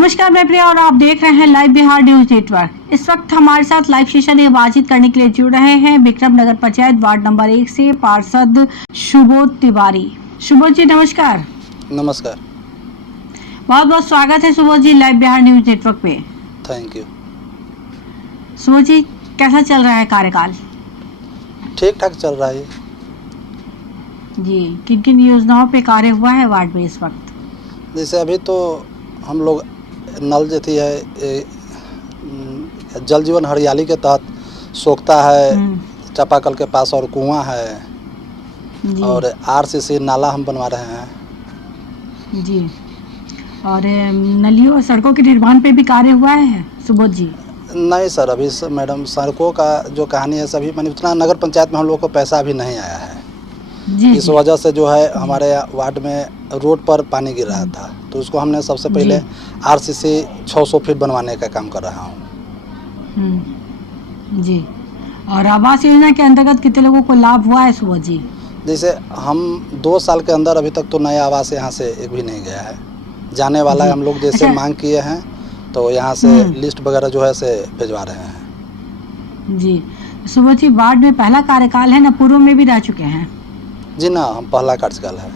नमस्कार, मैं प्रिया और आप देख रहे हैं लाइव बिहार न्यूज नेटवर्क। इस वक्त हमारे साथ लाइव सेशन में बातचीत करने के लिए जुड़ रहे हैं विक्रम नगर पंचायत वार्ड नंबर 1 से पार्षद सुबोध तिवारी। सुबोध जी नमस्कार। नमस्कार। बहुत बहुत स्वागत है Subodh ji live Bihar news network पे। Thank you. सुबोध जी कैसा चल रहा है कार्यकाल? ठीक ठाक चल रहा है जी। किन किन योजनाओं पे कार्य हुआ है वार्ड में इस वक्त? जैसे अभी तो हम लोग नल जो थी है जल जीवन हरियाली के तहत सोखता है चापाकल के पास और कुआं है जी। और आरसीसी नाला हम बनवा रहे हैं जी। और नलियों और सड़कों के निर्माण पे भी कार्य हुआ है सुबोध जी? नहीं सर, अभी मैडम सड़कों का जो कहानी है सभी मैंने उतना नगर पंचायत में हम लोग को पैसा अभी नहीं आया है। जी। इस वजह से जो है हमारे वार्ड में रोड पर पानी गिर रहा था, तो उसको हमने सबसे पहले आरसीसी 600 फीट बनवाने का काम कर रहा हूँ। जी। और आवास योजना के अंतर्गत कितने लोगों को लाभ हुआ है सुबोध जी? जैसे हम 2 साल के अंदर अभी तक तो नया आवास यहाँ से एक भी नहीं गया है, जाने वाला है। हम लोग जैसे मांग किए हैं तो यहाँ से लिस्ट वगैरह जो है से भिजवा रहे हैं। जी। सुबोध जी वार्ड में पहला कार्यकाल है ना, पूर्व में भी रह चुके हैं? जी ना, हम पहला कार्यकाल है।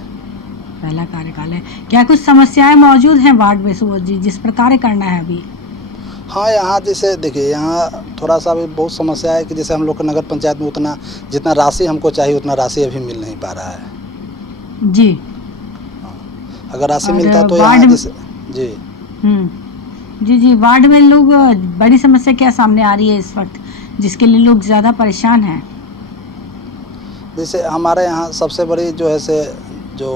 पहला कार्यकाल है। क्या कुछ समस्याएं मौजूद हैं वार्ड में सुबोध जी जिस पर कार्य करना है अभी? हाँ, यहाँ जैसे देखिए यहाँ थोड़ा सा भी बहुत समस्या है कि जैसे हम लोग को नगर पंचायत में उतना जितना राशि हमको चाहिए उतना राशि अभी मिल नहीं पा रहा है। जी। अगर राशि मिलता तो यहाँ जैसे जी वार्ड में लोग बड़ी समस्या क्या सामने आ रही है इस वक्त जिसके लिए लोग ज़्यादा परेशान हैं? जैसे हमारे यहाँ सबसे बड़ी जो है से जो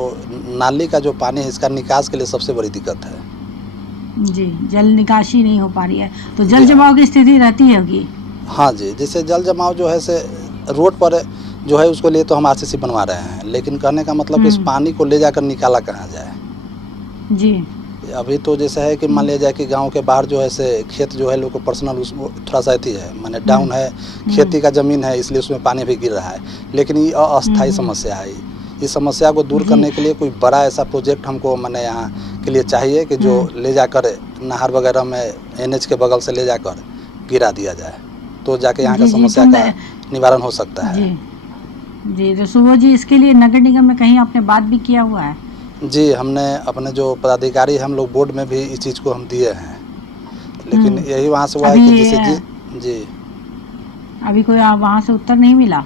नाली का जो पानी है इसका निकास के लिए सबसे बड़ी दिक्कत है। जी, जल निकासी नहीं हो पा रही है तो जल जमाव की स्थिति रहती होगी। हाँ जी, जैसे जल जमाव जो है से रोड पर जो है उसको लिए तो हम आरसीसी बनवा रहे हैं, लेकिन कहने का मतलब इस पानी को ले जाकर निकाला कहाँ जाए। जी। अभी तो जैसे है कि मान लिया जाए कि गांव के बाहर जो है से खेत जो है लोग को पर्सनल उसमें थोड़ा सा अथी है, माने डाउन है, खेती का ज़मीन है, इसलिए उसमें पानी भी गिर रहा है, लेकिन ये अस्थायी समस्या है। इस समस्या को दूर करने के लिए कोई बड़ा ऐसा प्रोजेक्ट हमको माने यहाँ के लिए चाहिए कि जो ले जाकर नहर वगैरह में एनएच के बगल से ले जाकर गिरा दिया जाए, तो जाके यहाँ का समस्या का निवारण हो सकता है। जी तो सुबोध जी इसके लिए नगर निगम में कहीं आपने बात भी किया हुआ है? जी, हमने अपने जो पदाधिकारी हम लोग बोर्ड में भी इस चीज़ को हम दिए हैं, लेकिन यही वहाँ से हुआ है कि जैसे जी अभी कोई वहाँ से उत्तर नहीं मिला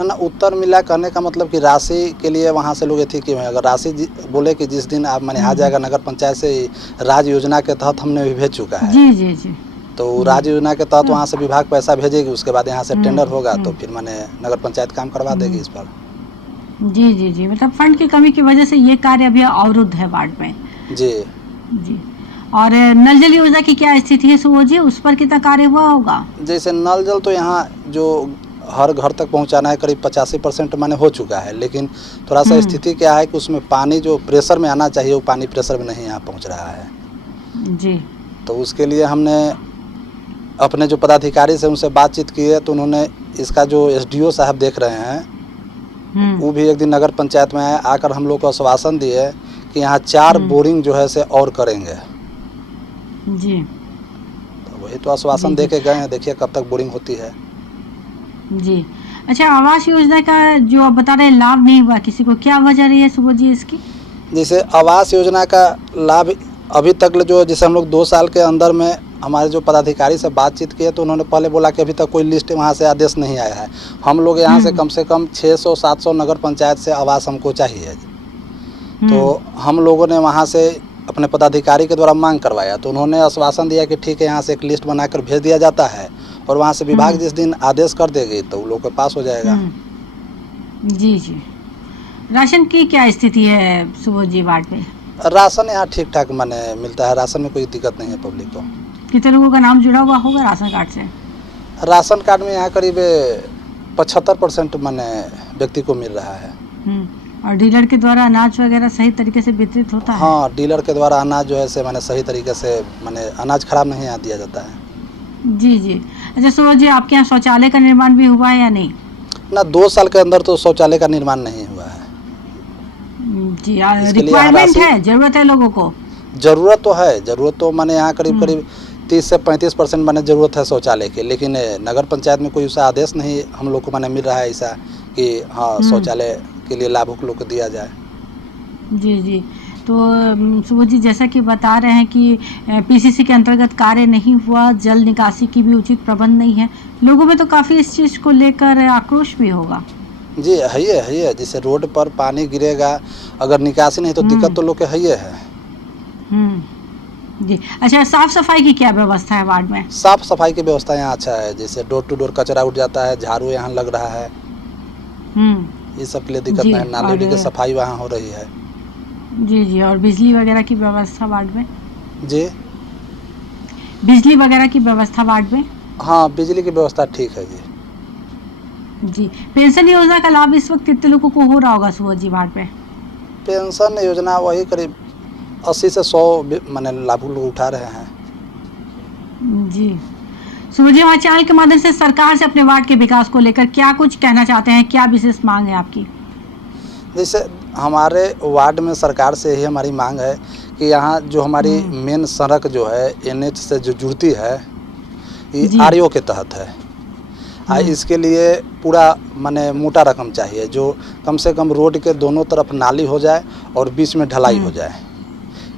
ना। उत्तर मिला कहने का मतलब कि राशि के लिए वहाँ से लोग ये थी कि अगर राशि बोले कि जिस दिन आप माने आ जाएगा नगर पंचायत से राज योजना के तहत हमने भी भेज चुका है। जी। तो राज योजना के तहत वहाँ से विभाग पैसा भेजेगी, उसके बाद यहाँ से टेंडर होगा तो फिर माने नगर पंचायत काम करवा देगी इस पर। जी मतलब फंड की कमी की वजह से ये कार्य अभी अवरुद्ध है वार्ड में। जी। और नल जल योजना की क्या स्थिति है सुबोध जी, उस पर कितना कार्य हुआ होगा? जैसे नल जल तो यहाँ जो हर घर तक पहुँचाना है करीब 85% माने हो चुका है, लेकिन थोड़ा सा स्थिति क्या है कि उसमें पानी जो प्रेशर में आना चाहिए वो पानी प्रेशर में नहीं यहाँ पहुँच रहा है। जी। तो उसके लिए हमने अपने जो पदाधिकारी से उनसे बातचीत की है, तो उन्होंने इसका जो एसडीओ साहब देख रहे हैं वो भी एक दिन नगर पंचायत में आकर हम लोग को आश्वासन दिए कि यहाँ 4 बोरिंग जो है से और करेंगे। जी। तो वही तो आश्वासन दे के गए हैं, देखिए कब तक बोरिंग होती है। जी। अच्छा, आवास योजना का जो आप बता रहे हैं लाभ नहीं हुआ किसी को, क्या वजह रही है सुबोध जी इसकी? जैसे आवास योजना का लाभ अभी तक जो जैसे हम लोग 2 साल के अंदर में हमारे जो पदाधिकारी से बातचीत की है तो उन्होंने पहले बोला कि अभी तक कोई लिस्ट वहाँ से आदेश नहीं आया है। हम लोग यहाँ से कम 600-700 नगर पंचायत से आवास हमको चाहिए, तो हम लोगों ने वहाँ से अपने पदाधिकारी के द्वारा मांग करवाया, तो उन्होंने आश्वासन दिया कि ठीक है यहाँ से एक लिस्ट बनाकर भेज दिया जाता है और वहाँ से विभाग जिस दिन आदेश कर देगी तो उन लोगों के पास हो जाएगा। जी। राशन की क्या स्थिति है सुबोध जी वार्ड में? राशन यहाँ ठीक ठाक माने मिलता है, राशन में कोई दिक्कत नहीं है पब्लिक को। कितने लोगों का नाम जुड़ा हुआ होगा राशन कार्ड से? राशन कार्ड में यहाँ करीब 75% माने व्यक्ति को मिल रहा है। और डीलर के द्वारा अनाज वगैरह सही तरीके से वितरित होता है? हाँ, डीलर के द्वारा अनाज जो है से माने सही तरीके से माने अनाज खराब नहीं यहाँ दिया जाता है। जी। अच्छा सुबोध जी आपके यहाँ शौचालय का निर्माण भी हुआ है या नहीं? ना, 2 साल के अंदर तो शौचालय का निर्माण नहीं हुआ है। जी, रिक्वायरमेंट है, जरूरत है लोगों को। ज़रूरत तो है, ज़रूरत तो माने यहाँ करीब करीब 30 से 35% माने ज़रूरत है शौचालय की, लेकिन नगर पंचायत में कोई ऐसा आदेश नहीं हम लोग को माने मिल रहा है ऐसा कि हाँ शौचालय के लिए लाभुक लोग को दिया जाए। जी जी। तो सुबोध जी, जैसा कि बता रहे हैं कि पीसीसी के अंतर्गत कार्य नहीं हुआ, जल निकासी की भी उचित प्रबंध नहीं है, लोगों में तो काफ़ी इस चीज़ को लेकर आक्रोश भी होगा। जी है ही है, जैसे रोड पर पानी गिरेगा अगर निकासी नहीं तो दिक्कत तो लोग के है ही है। जी। अच्छा, साफ सफाई की क्या व्यवस्था है वार्ड में? साफ सफाई की व्यवस्था यहाँ अच्छा है, जैसे डोर टू डोर कचरा उठ जाता है, झाड़ू यहाँ लग रहा है, ये सब के लिए दिक्कत नहीं है। नाली की सफाई वहाँ हो रही है। जी जी। और बिजली वगैरह की व्यवस्था वार्ड में? जी, बिजली वगैरह की व्यवस्था वार्ड में? हाँ बिजली की व्यवस्था ठीक है जी। जी। पेंशन योजना का लाभ इस वक्त कितने लोगों को हो रहा होगा सुबोध जी वार्ड पे? पेंशन योजना वही करीब 80 से 100 माने लाभुक लोग उठा रहे हैं। जी। सुबोध जी, हमारे चैनल के माध्यम से सरकार से अपने वार्ड के विकास को लेकर क्या कुछ कहना चाहते हैं, क्या विशेष मांग है आपकी? जैसे हमारे वार्ड में सरकार से ही हमारी मांग है कि यहाँ जो हमारी मेन सड़क जो है NH से जो जुड़ती है ये RO के तहत है। इसके लिए पूरा माने मोटा रकम चाहिए, जो कम से कम रोड के दोनों तरफ नाली हो जाए और बीच में ढलाई हो जाए।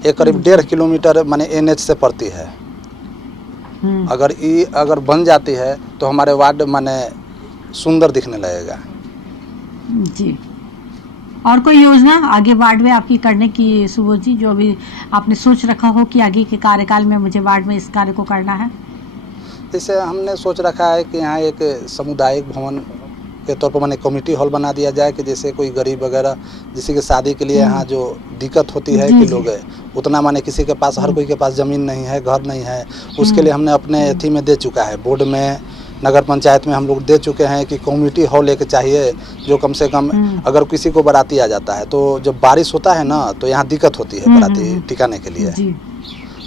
ये करीब 1.5 किलोमीटर माने NH से पड़ती है। अगर बन जाती है तो हमारे वार्ड माने सुंदर दिखने लगेगा। जी। और कोई योजना आगे वार्ड में आपकी करने की सुबोध जी, जो अभी आपने सोच रखा हो कि आगे के कार्यकाल में मुझे वार्ड में इस कार्य को करना है? जैसे हमने सोच रखा है कि यहाँ एक सामुदायिक भवन के तौर पर माने कम्युनिटी हॉल बना दिया जाए कि जैसे कोई गरीब वगैरह किसी की शादी के लिए यहाँ जो दिक्कत होती है कि लोग उतना माने किसी के पास हर कोई के पास ज़मीन नहीं है, घर नहीं है, उसके लिए हमने अपने अथी में दे चुका है, बोर्ड में नगर पंचायत में हम लोग दे चुके हैं कि कम्युनिटी हॉल एक चाहिए, जो कम से कम अगर किसी को बाराती आ जाता है तो जब बारिश होता है ना तो यहाँ दिक्कत होती है बाराती ठिकाने के लिए,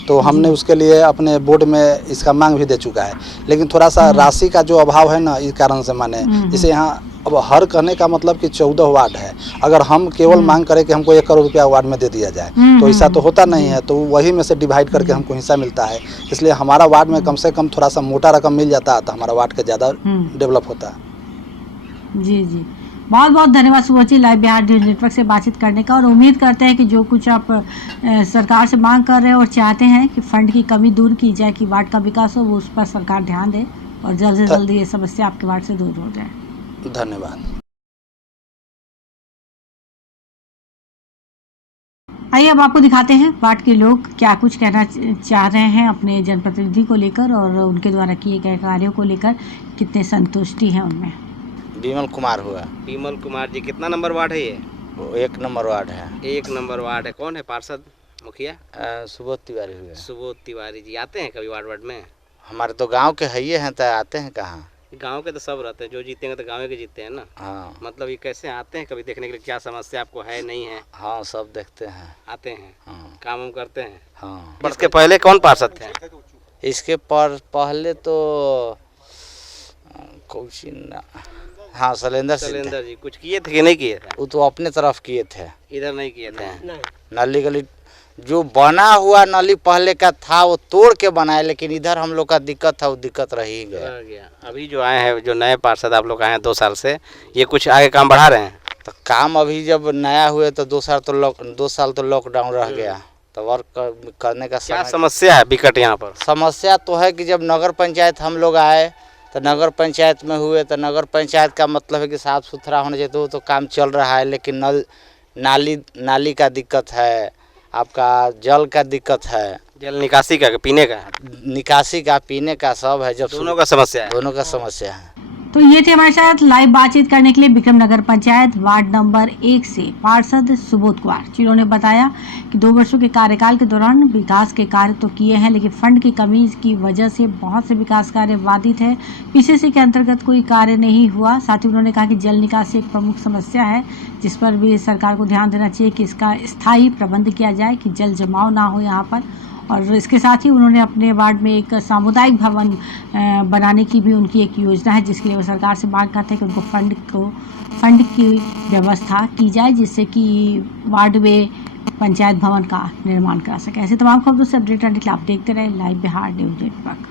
तो हमने उसके लिए अपने बोर्ड में इसका मांग भी दे चुका है। लेकिन थोड़ा सा राशि का जो अभाव है ना, इस कारण से माने जैसे यहाँ अब हर कहने का मतलब कि 14 वार्ड है, अगर हम केवल मांग करें कि हमको 1 करोड़ रुपया वार्ड में दे दिया जाए तो ऐसा तो होता नहीं है, तो वही में से डिवाइड करके हमको हिस्सा मिलता है। इसलिए हमारा वार्ड में कम से कम थोड़ा सा मोटा रकम मिल जाता तो हमारा वार्ड का ज़्यादा डेवलप होता। जी जी, बहुत बहुत धन्यवाद Subodh ji live Bihar news network से बातचीत करने का, और उम्मीद करते हैं कि जो कुछ आप सरकार से मांग कर रहे हैं और चाहते हैं कि फंड की कमी दूर की जाए, कि वार्ड का विकास हो, वो उस पर सरकार ध्यान दे और जल्द से जल्द ये समस्या आपके वार्ड से दूर हो जाए। धन्यवाद। आइए अब आपको दिखाते हैं वार्ड के लोग क्या कुछ कहना चाह रहे हैं अपने जनप्रतिनिधि को लेकर और उनके द्वारा किए गए कार्यों को लेकर, कितने संतुष्टि है उनमें। विमल कुमार हुआ। विमल कुमार जी, कितना नंबर वार्ड है ये? 1 नंबर वार्ड है। 1 नंबर वार्ड है। कौन है पार्षद मुखिया? सुबोध तिवारी हुआ। सुबोध तिवारी जी आते हैं कभी वार्ड में? हमारे तो गांव के है हैं, तो आते हैं कहाँ? गांव के तो सब रहते हैं, जो जीतेंगे तो गांव के जीतते हैं ना। हाँ। मतलब ये कैसे आते हैं कभी देखने के लिए, क्या समस्या आपको है नहीं है? हाँ, सब देखते हैं, आते हैं। हाँ। काम हम करते हैं। हाँ। इसके पहले कौन पार्षद थे? इसके पहले तो हाँ शैलेंद्र जी कुछ किए थे कि नहीं किए थे? वो तो अपने तरफ किए थे, इधर नहीं किए थे। नाली गली जो बना हुआ नाली पहले का था वो तोड़ के बनाए, लेकिन इधर हम लोग का दिक्कत था, वो दिक्कत रही गया। अभी जो आए हैं, जो नए पार्षद आप लोग आए हैं 2 साल से, ये कुछ आगे काम बढ़ा रहे हैं? तो काम अभी जब नया हुए तो 2 साल तो लॉकडाउन रह गया, तो वर्क करने का क्या समस्या है विकट यहाँ पर? समस्या तो है कि जब नगर पंचायत हम लोग आए तो नगर पंचायत में हुए, तो नगर पंचायत का मतलब है कि साफ़ सुथरा होना चाहिए, तो काम चल रहा है, लेकिन नाली का दिक्कत है, आपका जल का दिक्कत है, जल निकासी का, पीने का, निकासी का, पीने का, सब है। जब दोनों का समस्या है, दोनों का समस्या है। तो ये थे हमारे साथ लाइव बातचीत करने के लिए विक्रम नगर पंचायत वार्ड नंबर 1 से पार्षद सुबोध कुमार, जिन्होंने बताया कि 2 वर्षों के कार्यकाल के दौरान विकास के कार्य तो किए हैं, लेकिन फंड की कमी की वजह से बहुत से विकास कार्य बाधित है। पीसीसी के अंतर्गत कोई कार्य नहीं हुआ। साथ ही उन्होंने कहा कि जल निकासी एक प्रमुख समस्या है, जिस पर भी सरकार को ध्यान देना चाहिए कि इसका स्थायी प्रबंध किया जाए, कि जल जमाव ना हो यहाँ पर। और इसके साथ ही उन्होंने अपने वार्ड में एक सामुदायिक भवन बनाने की भी उनकी एक योजना है, जिसके लिए वो सरकार से मांग करते हैं कि उनको फंड की व्यवस्था की जाए, जिससे कि वार्ड में पंचायत भवन का निर्माण करा सके। ऐसे तमाम खबरों से अपडेट रहने के लिए आप देखते रहे लाइव बिहार न्यूज़ नेटवर्क।